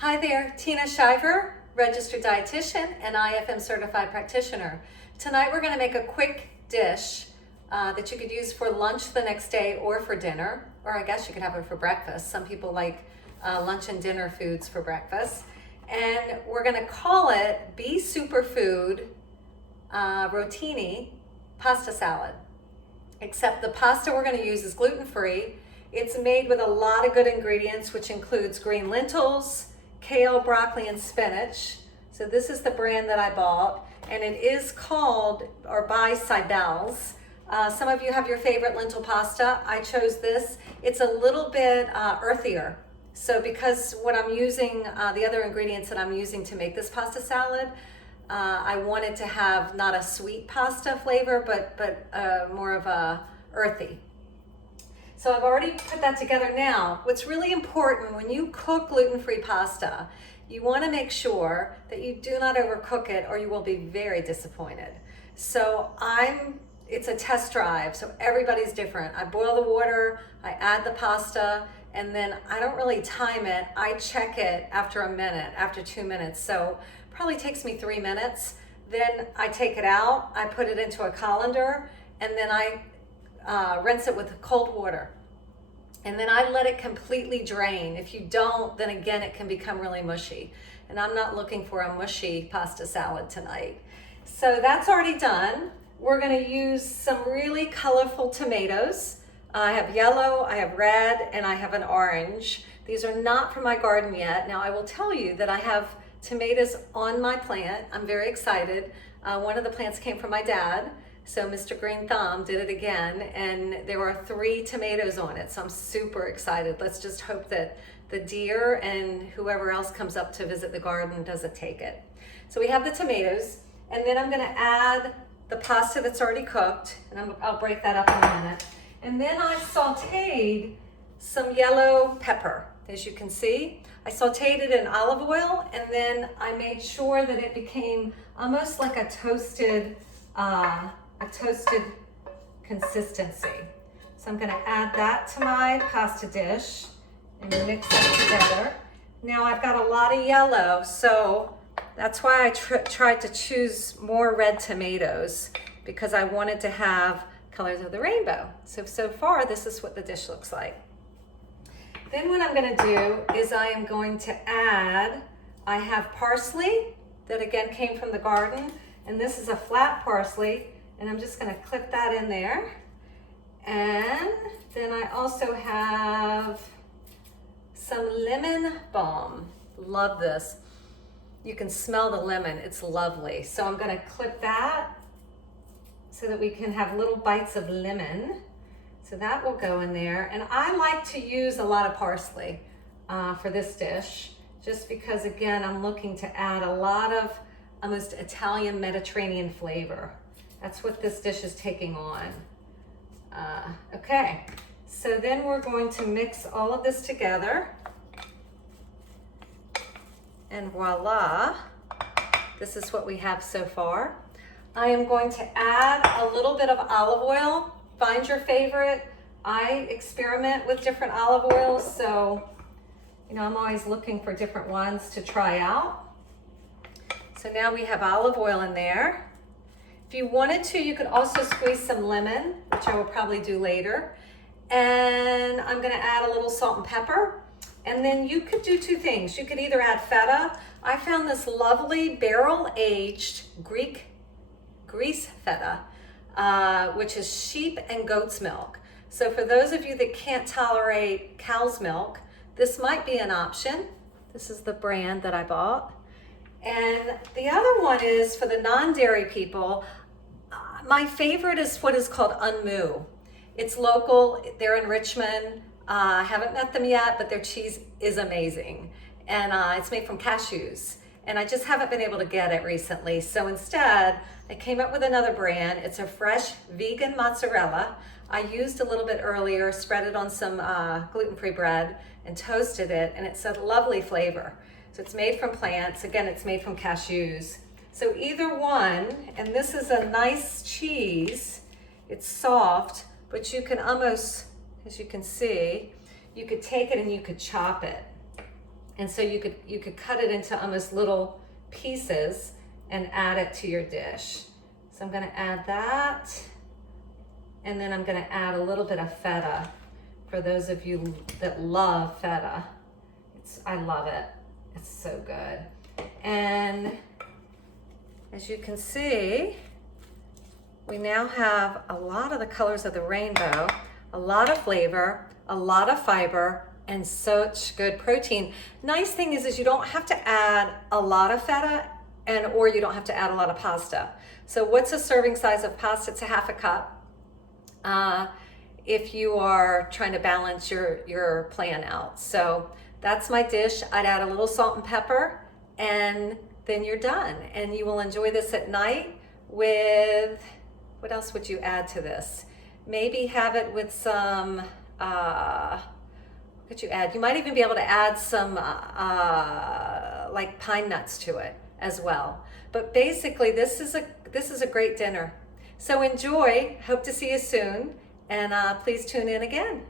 Hi there, Tina Shiver, registered dietitian and IFM certified practitioner. Tonight we're going to make a quick dish that you could use for lunch the next day or for dinner, or I guess you could have it for breakfast. Some people like lunch and dinner foods for breakfast. And we're going to call it Be Superfood Rotini pasta salad. Except the pasta we're going to use is gluten-free. It's made with a lot of good ingredients, which includes green lentils, kale, broccoli, and spinach. So this is the brand that I bought, and it is called, or by Cybelle's. Some of you have your favorite lentil pasta. I chose this. It's a little bit earthier. So because what I'm using, the other ingredients that I'm using to make this pasta salad, I wanted to have not a sweet pasta flavor, but more of a earthy. So I've already put that together. Now, what's really important when you cook gluten-free pasta, you want to make sure that you do not overcook it or you will be very disappointed. So it's a test drive, so everybody's different. I boil the water, I add the pasta, and then I don't really time it. I check it after a minute, after 2 minutes. So probably takes me 3 minutes. Then I take it out, I put it into a colander, and then I rinse it with cold water. And then I let it completely drain. If you don't, then again, it can become really mushy. And I'm not looking for a mushy pasta salad tonight. So that's already done. We're gonna use some really colorful tomatoes. I have yellow, I have red, and I have an orange. These are not from my garden yet. Now I will tell you that I have tomatoes on my plant. I'm very excited. One of the plants came from my dad. So Mr. Green Thumb did it again, and there were 3 tomatoes on it. So I'm super excited. Let's just hope that the deer and whoever else comes up to visit the garden doesn't take it. So we have the tomatoes, and then I'm gonna add the pasta that's already cooked, and I'll break that up in a minute. And then I sauteed some yellow pepper, as you can see. I sauteed it in olive oil, and then I made sure that it became almost like a toasted consistency. So I'm gonna add that to my pasta dish and mix it together. Now I've got a lot of yellow, so that's why I tried to choose more red tomatoes, because I wanted to have colors of the rainbow. So far, this is what the dish looks like. Then what I'm gonna do is I am going to add, I have parsley that again came from the garden, and this is a flat parsley, and I'm just gonna clip that in there. And then I also have some lemon balm. Love this. You can smell the lemon, it's lovely. So I'm gonna clip that so that we can have little bites of lemon. So that will go in there. And I like to use a lot of parsley for this dish, just because again, I'm looking to add a lot of almost Italian Mediterranean flavor. That's what this dish is taking on. Okay, so then we're going to mix all of this together. And voila, this is what we have so far. I am going to add a little bit of olive oil. Find your favorite. I experiment with different olive oils, so I'm always looking for different ones to try out. So now we have olive oil in there. If you wanted to, you could also squeeze some lemon, which I will probably do later. And I'm gonna add a little salt and pepper. And then you could do 2 things. You could either add feta. I found this lovely barrel-aged grease feta, which is sheep and goat's milk. So for those of you that can't tolerate cow's milk, this might be an option. This is the brand that I bought. And the other one is for the non-dairy people. My favorite is what is called Unmoo. It's local, they're in Richmond. I haven't met them yet, but their cheese is amazing. And it's made from cashews. And I just haven't been able to get it recently. So instead, I came up with another brand. It's a fresh vegan mozzarella. I used a little bit earlier, spread it on some gluten-free bread and toasted it, and it's a lovely flavor. So it's made from plants. Again, it's made from cashews. So either one, and this is a nice cheese. It's soft, but you can almost, as you can see, you could take it and you could chop it. And so you could cut it into almost little pieces and add it to your dish. So I'm gonna add that. And then I'm gonna add a little bit of feta for those of you that love feta. I love it, it's so good. And as you can see, we now have a lot of the colors of the rainbow, a lot of flavor, a lot of fiber, and such good protein. Nice thing is you don't have to add a lot of feta or you don't have to add a lot of pasta. So what's a serving size of pasta? It's a half a cup. If you are trying to balance your plan out. So that's my dish. I'd add a little salt and pepper, and then you're done. And you will enjoy this at night with, what else would you add to this? Maybe have it with some, what could you add? You might even be able to add some like pine nuts to it as well. But basically this is a great dinner. So enjoy, hope to see you soon, and please tune in again.